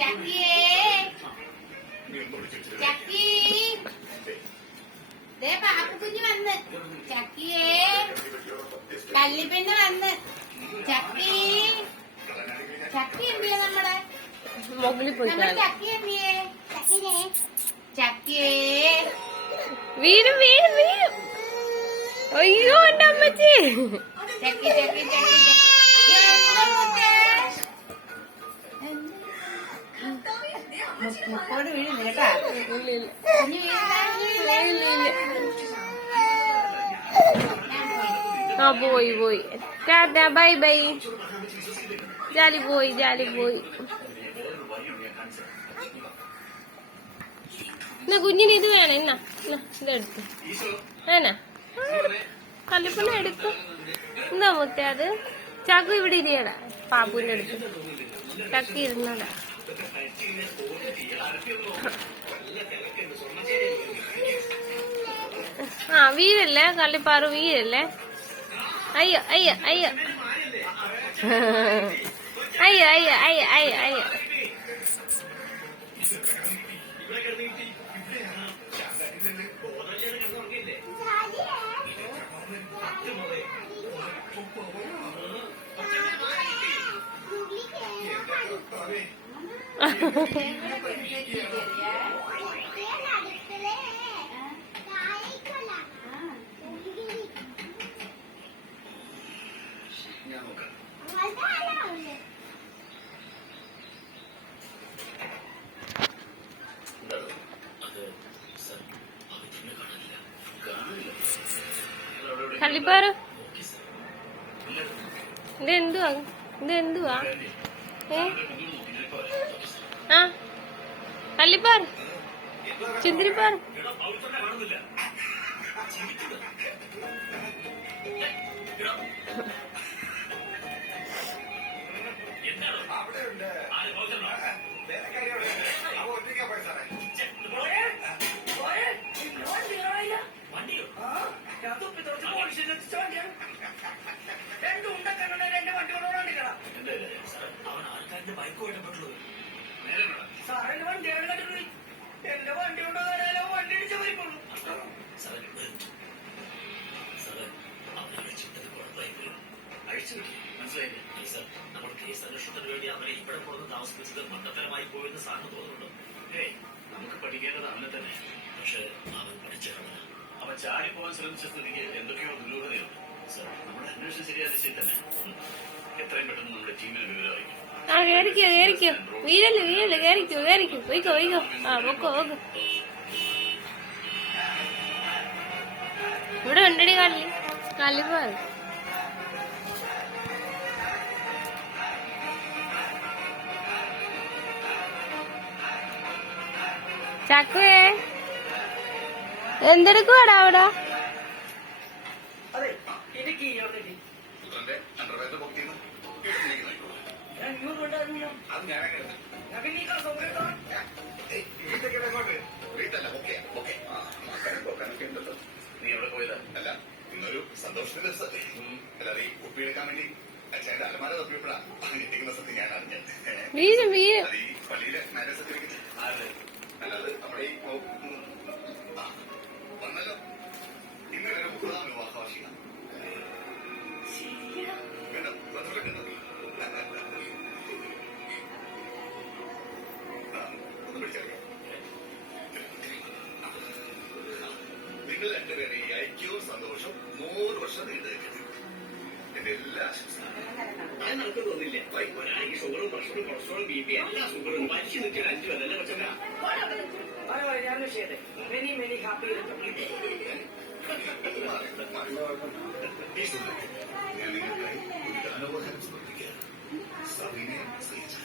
ചക്കിയേ ചക്കി പാപ്പുകുഞ്ഞ് വന്ന് ചക്കിയേ കല്ലിപ്പെണ്ണ് വന്ന് ചക്കി ചക്കി എന്തിയാ നമ്മുടെ ചക്കി എന്തിയേ ചക്കിയേ വീരും വീരും വീരും. അയ്യോ എന്റെ അമ്മച്ചി. ചക്കി ചക്കി ചക്കി മുക്കോട് വീഴുന്നു കേട്ടാ. ആ പോയി പോയി. Tata bye bye. ജാലി പോയി ജാലി പോയി. എന്നാ കുഞ്ഞിന് ഇത് വേണം. എന്നാ ഇതെടുത്ത് എന്നാ കല്ലിപ്പണ്ണ എടുക്ക. എന്താ മുത്തേ അത്? ചാക്കു ഇവിടെ ഇരിയടാ. പാപ്പുവിന്റെ അടുത്ത് ചക്കി ഇരുന്നടാ. ആ വീരല്ലേ കള്ളിപ്പാറു വീരല്ലേ. അയ്യോ അയ്യോ അയ്യോ അയ്യോ അയ്യോ അയ്യോ അയ്യോ അയ്യോ. കള്ളിപ്പാറ ഇതെന്തുവാ ഇതെന്തുവാ? ആ കള്ളിപ്പാറ ചുന്തിരിപ്പാറ. നമ്മൾ കേസ് അന്വേഷണത്തിന് വേണ്ടി അവരെ ഇവിടെ പുറത്ത് താമസിപ്പിച്ചത് മണ്ടത്തരമായി പോയെന്ന് സാറിന് തോന്നുന്നുണ്ടോ? നമുക്ക് പഠിക്കേണ്ടത് അവനെ തന്നെ. പക്ഷെ അവൻ പഠിച്ചിറങ്ങുക. അവൻ ചാടിപ്പോകാൻ ശ്രമിച്ച സ്ഥിതിക്ക് എന്തൊക്കെയോ ദുരൂഹതയുണ്ട്. സാർ നമ്മുടെ അന്വേഷണം ശരിയായ ദിശയിൽ തന്നെ. എത്രയും പെട്ടെന്ന് നമ്മുടെ ടീമിന് വിവരമായിരിക്കും. ആ കേറിക്കോ കേറിക്കോ. വീരല്ലേ വീരല്ലേ കേറിക്കോ കേറിക്കോ. പോയിക്കോ പോയിക്കോ. ആ പോക്കോ പോക്കോ. ഇവിടെ ഉണ്ടടി കള്ളി കള്ളിപ്പാറ. ചക്കുവേ എന്തെടുക്കുവാടാ അവിടെ? നീ എവിടെ പോയതാ? അല്ല ഇന്നൊരു സന്തോഷത്തിന്റെ ദിവസമല്ലേ. അല്ലാതെ ഈ കുപ്പിയെടുക്കാൻ വേണ്ടി അച്ഛന്റെ അലമാര തപ്പിയപ്പോഴാ ഇരിക്കുന്ന സത്യം ഞാൻ അറിഞ്ഞത്. അത് ഈ പള്ളിയിലെ മാരേജ് സർട്ടിഫിക്കറ്റ് അല്ലാതെ നമ്മുടെ ഈ വന്നല്ലോ. ഇന്ന് വരെ 30-ാം വിവാഹവാർഷികം. ഒന്ന് പിടിച്ചറിയാം. നിങ്ങൾ രണ്ടുപേരെ ഈ ഐക്യവും സന്തോഷം 100 വർഷം നീണ്ടേക്കരുത്. എന്റെ എല്ലാ ആശംസകളും. അത് നമുക്ക് തോന്നില്ല. ഒരാൾക്ക് ഷുഗറും പ്രഷറും കൊളസ്ട്രോളും ബി പി എല്ലാ ഷുഗറും മനുഷ്യ നിൽക്കാൻ 5 വരല്ലേ കൊച്ചല്ല. ഞാൻ നിങ്ങൾക്കായി ഒരു ഗാനോപഹാരം സമർപ്പിക്കാം. സവിനെ സ്നേഹിച്ചു.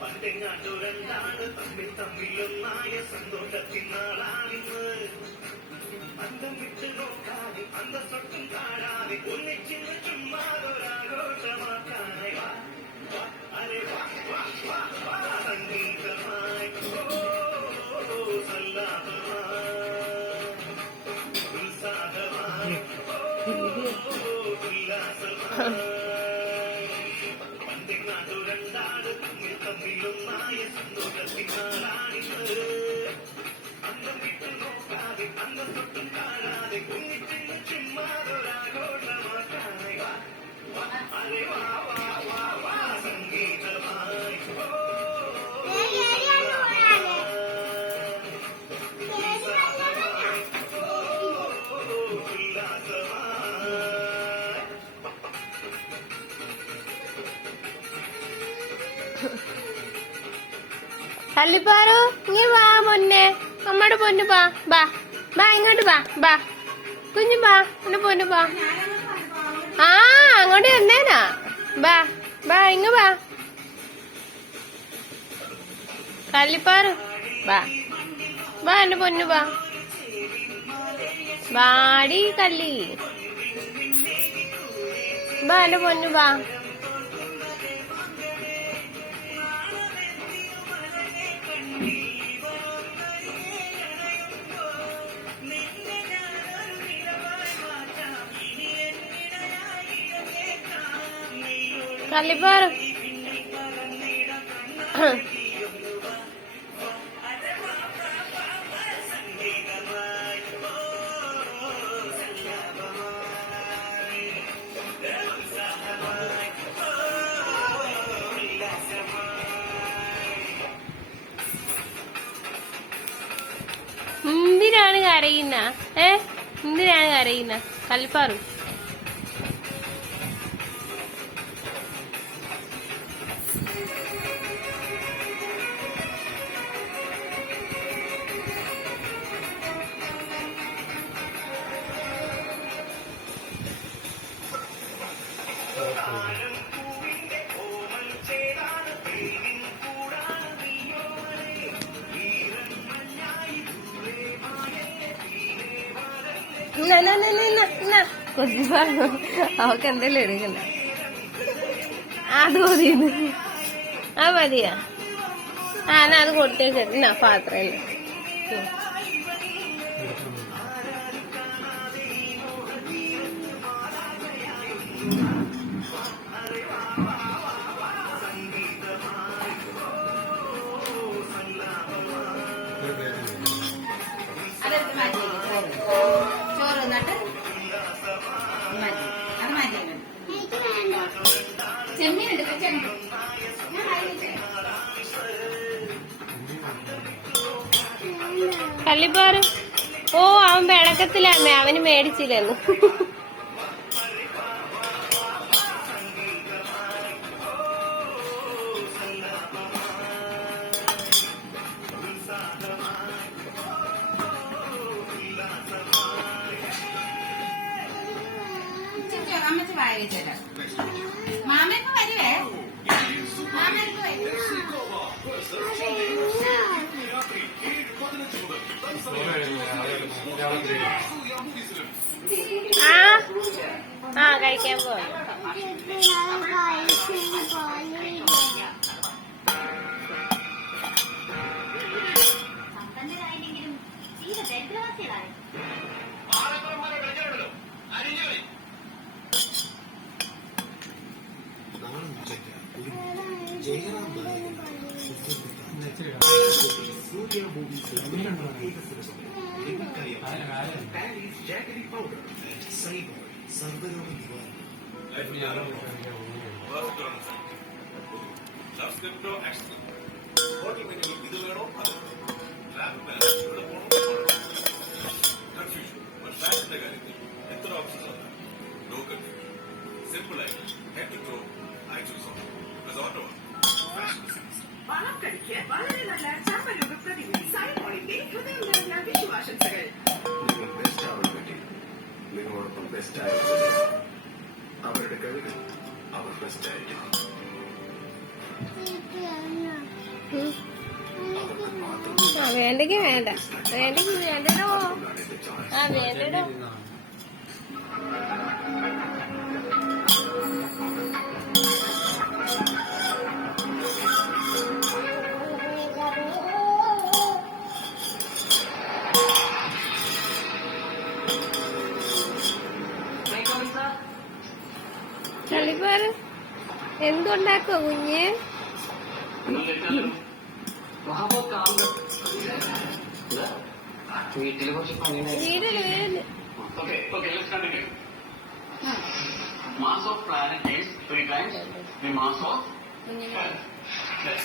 പണ്ടെങ്ങാണ്ടൊരെന്താണ് തമ്മിൽ തമ്മിലൊന്നായ സന്തോഷത്തിനാളാണിന്ന്. അന്തം വിട്ട് നോക്കാതെ അന്തസ്സൊട്ടും താഴാതെ ഒന്നിച്ചിന്ന് ചുമ്മാതൊരാഘോഷമാക്കാനായി അരെ സംഗീതമായി സല്ലാപമായി ഉല്ലാസമായി കള്ളിപ്പാറു നീ വാ പൊന്നെ, അമ്മയുടെ പൊന്നു ബാ ബാ ബാ, ഇങ്ങോട്ട് ബാ ബാ കുഞ്ഞു ബാ, എന്റെ പൊന്നു ബാ. ആ അങ്ങോട്ട് വന്നേനാ, ബാ ബാ ഇങ്ങ് ബാ കള്ളിപ്പാറു ബാ ബാ, എന്റെ പൊന്നു ബാ. ബാടി കള്ളി ബാ, എന്റെ പൊന്നു ബാ. കള്ളിപ്പാറു എന്തിനാണ് കരയുന്ന? എന്തിനാണ് കരയുന്ന കള്ളിപ്പാറു? അവക്ക് എന്തെങ്കിലും എടുക്കണ്ട, അത് മതിയെന്ന്. ആ മതിയാ, എന്നാ അത് കൊടുത്തേക്ക് എന്നാ പാത്രല്ല. അതെടുത്ത് മാറ്റി ചോറ് തിന്നിട്ട് മാറ്റി, അത് മാറ്റി. ചെമ്മീൻ എടുക്ക, ചെമ്മീൻ കള്ളിപ്പാറ്. ഓ അവൻ പിണക്കത്തിലാന്നേ, അവന് മേടിച്ചില്ലെന്ന്. അമ്മച്ച് വായിച്ചില്ല. മാമക്ക് വരുവേ, മാമക്ക് വരും. കഴിക്കാൻ പോവാ. അവരുടെ കഴിവ് അവർ ബെസ്റ്റ് ആയിരിക്കും. വേണ്ടെങ്കിൽ വേണ്ട, വേണ്ടെങ്കിൽ വേണ്ടടോ. വേണ്ടടോ. കളിപ്പാറ് എന്തുണ്ടാക്കോ കുഞ്ഞ്? വീട്ടില് കുറച്ച് പണി വീടില് വീടില് Okay, let's continue. Mass of planet is 3 times the mass of Earth. Yes.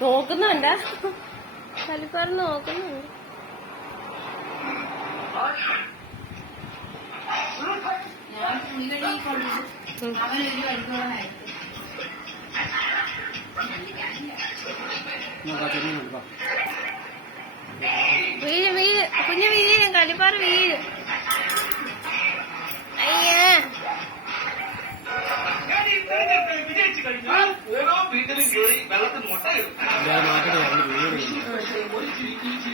നോക്കുന്നുണ്ടാ? കളിപ്പാറ് നോക്കുന്നുണ്ട്. ഞാൻ തുണി കഴുകി കൊണ്ടു അവനൊരു വഴിക്കോളായിരുന്നു. വീഴ് വീഴ് കുഞ്ഞ് വീഴും കളിപ്പാറ് വീഴും. അയ്യാ വിജയിച്ചു കഴിഞ്ഞാൽ ഓരോ വീട്ടിലും കയറി വെള്ളത്തിൽ മുട്ടയിടും.